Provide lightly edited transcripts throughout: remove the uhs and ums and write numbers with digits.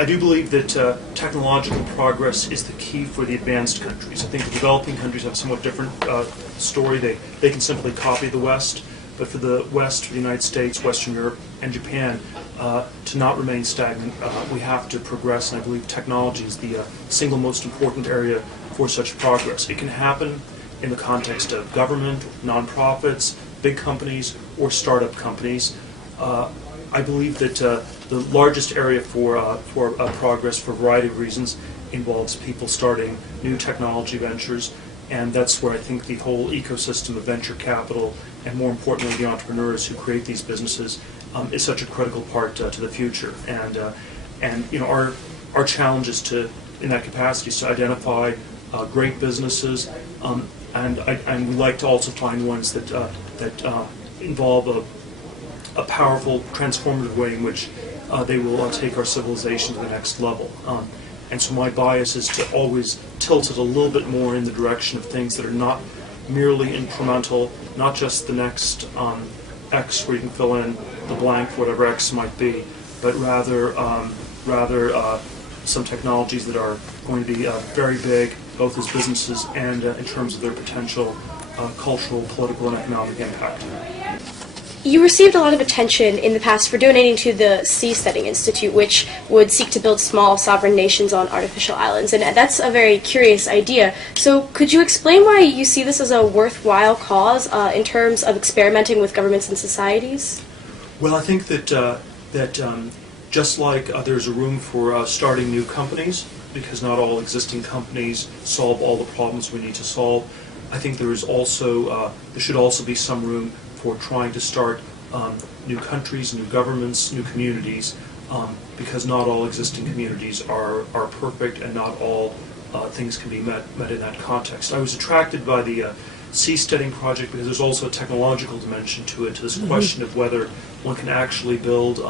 I do believe that technological progress is the key for the advanced countries. I think the developing countries have a somewhat different story. They can simply copy the West, but for the West, for the United States, Western Europe, and Japan, to not remain stagnant, we have to progress, and I believe technology is the single most important area for such progress. It can happen in the context of government, nonprofits, big companies, or startup companies. I believe that the largest area for progress, for a variety of reasons, involves people starting new technology ventures, and that's where I think the whole ecosystem of venture capital, and more importantly the entrepreneurs who create these businesses, is such a critical part to the future. And you know, our challenge is to, in that capacity, is to identify great businesses, and we like to also find ones that involve a powerful, transformative way in which they will take our civilization to the next level. And so my bias is to always tilt it a little bit more in the direction of things that are not merely incremental, not just the next X where you can fill in the blank, whatever X might be, but rather some technologies that are going to be very big, both as businesses and in terms of their potential cultural, political, and economic impact. You received a lot of attention in the past for donating to the Seasteading Institute, which would seek to build small sovereign nations on artificial islands, and that's a very curious idea. So could you explain why you see this as a worthwhile cause in terms of experimenting with governments and societies? Well, I think that just like there's a room for starting new companies, because not all existing companies solve all the problems we need to solve, I think there should also be some room for trying to start new countries, new governments, new communities, because not all existing communities are perfect, and not all things can be met in that context. I was attracted by the Seasteading project because there's also a technological dimension to it, to this question of whether one can actually build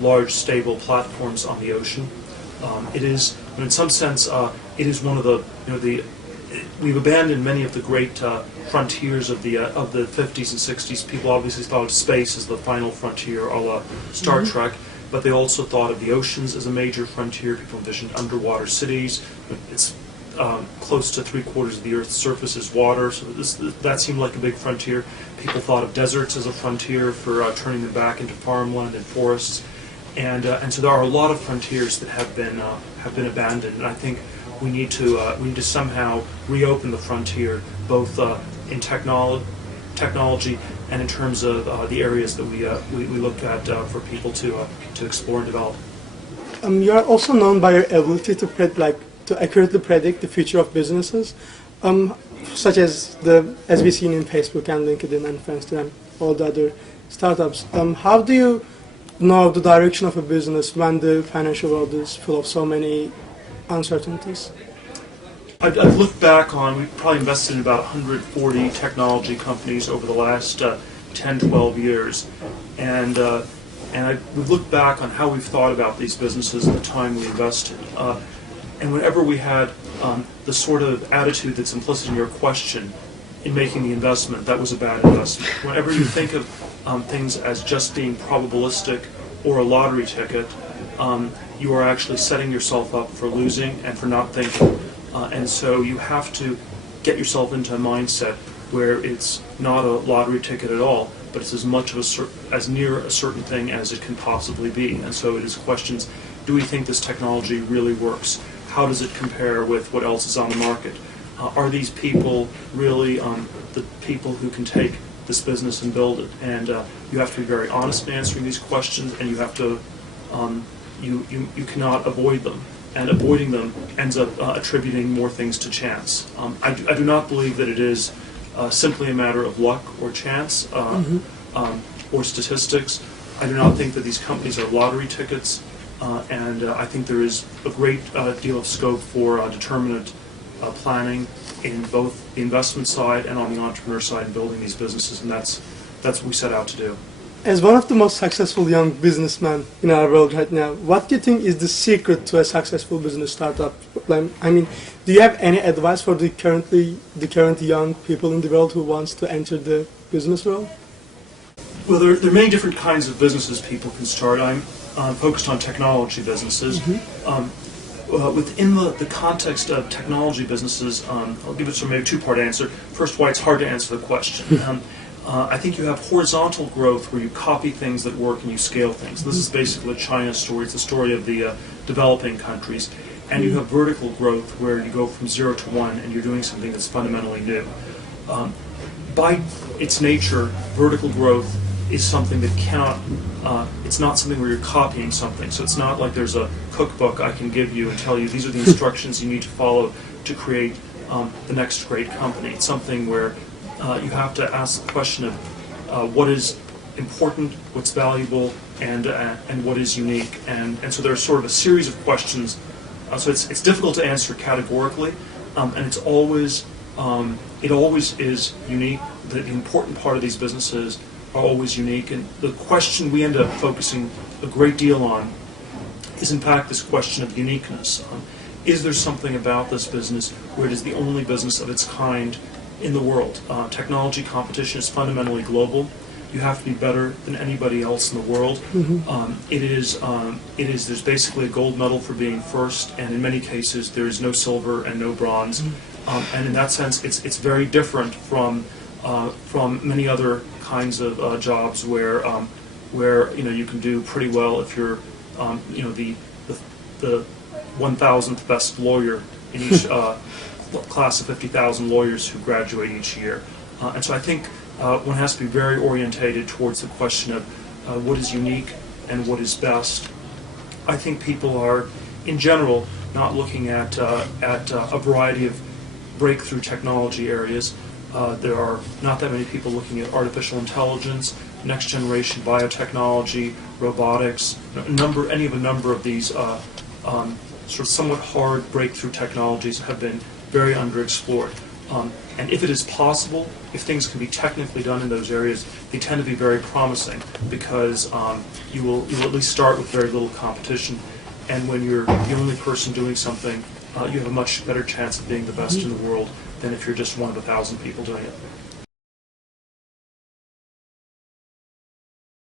large, stable platforms on the ocean. It is, in some sense, it is one of the, we've abandoned many of the great frontiers of the 50s and 60s. People obviously thought of space as the final frontier, a la Star Trek, but they also thought of the oceans as a major frontier. People envisioned underwater cities. It's close to 3/4 of the Earth's surface is water, so that seemed like a big frontier. People thought of deserts as a frontier for turning them back into farmland and forests, and so there are a lot of frontiers that have been abandoned. And I think we need to somehow reopen the frontier, both in technology and in terms of the areas that we look at for people to explore and develop. You are also known by your ability to accurately predict the future of businesses, such as we've seen in Facebook and LinkedIn and Friendster and all the other startups. How do you know the direction of a business when the financial world is full of so many uncertainties? I've looked back on, we've probably invested in about 140 technology companies over the last 10, 12 years. And we've looked back on how we've thought about these businesses at the time we invested. And whenever we had the sort of attitude that's implicit in your question in making the investment, that was a bad investment. Whenever you think of things as just being probabilistic or a lottery ticket, you are actually setting yourself up for losing and for not thinking. And so you have to get yourself into a mindset where it's not a lottery ticket at all, but it's as much of as near a certain thing as it can possibly be. And so it is questions: do we think this technology really works? How does it compare with what else is on the market? Are these people really the people who can take this business and build it? And you have to be very honest in answering these questions, and you have to you cannot avoid them. And avoiding them ends up attributing more things to chance. I do not believe that it is simply a matter of luck or chance or statistics. I do not think that these companies are lottery tickets, and I think there is a great deal of scope for determinate planning in both the investment side and on the entrepreneur side in building these businesses, and that's what we set out to do. As one of the most successful young businessmen in our world right now, what do you think is the secret to a successful business startup? I mean, do you have any advice for the current young people in the world who wants to enter the business world? Well, there are many different kinds of businesses people can start. focused on technology businesses. Within the context of technology businesses, I'll give it sort of maybe a two-part answer. First, why it's hard to answer the question. I think you have horizontal growth where you copy things that work and you scale things. This is basically the China story. It's the story of the developing countries. And you have vertical growth where you go from 0 to 1 and you're doing something that's fundamentally new. By its nature, vertical growth is something that cannot, it's not something where you're copying something. So it's not like there's a cookbook I can give you and tell you these are the instructions you need to follow to create the next great company. It's something where you have to ask the question of what is important, what's valuable, and what is unique. And so there's sort of a series of questions. So it's difficult to answer categorically, and it's always it always is unique. The important part of these businesses are always unique, and the question we end up focusing a great deal on is in fact this question of uniqueness. Is there something about this business where it is the only business of its kind in the world? Technology competition is fundamentally global. You have to be better than anybody else in the world. There's basically a gold medal for being first, and in many cases there is no silver and no bronze. And in that sense, it's very different from many other kinds of jobs where you can do pretty well if you're the 1,000th best lawyer in each class of 50,000 lawyers who graduate each year. And so I think one has to be very orientated towards the question of what is unique and what is best. I think people are, in general, not looking at a variety of breakthrough technology areas. There are not that many people looking at artificial intelligence, next generation biotechnology, robotics, any of a number of these sort of somewhat hard breakthrough technologies have been very underexplored. And if it is possible, if things can be technically done in those areas, they tend to be very promising because you will at least start with very little competition. And when you're the only person doing something, you have a much better chance of being the best in the world than if you're just one of 1,000 people doing it.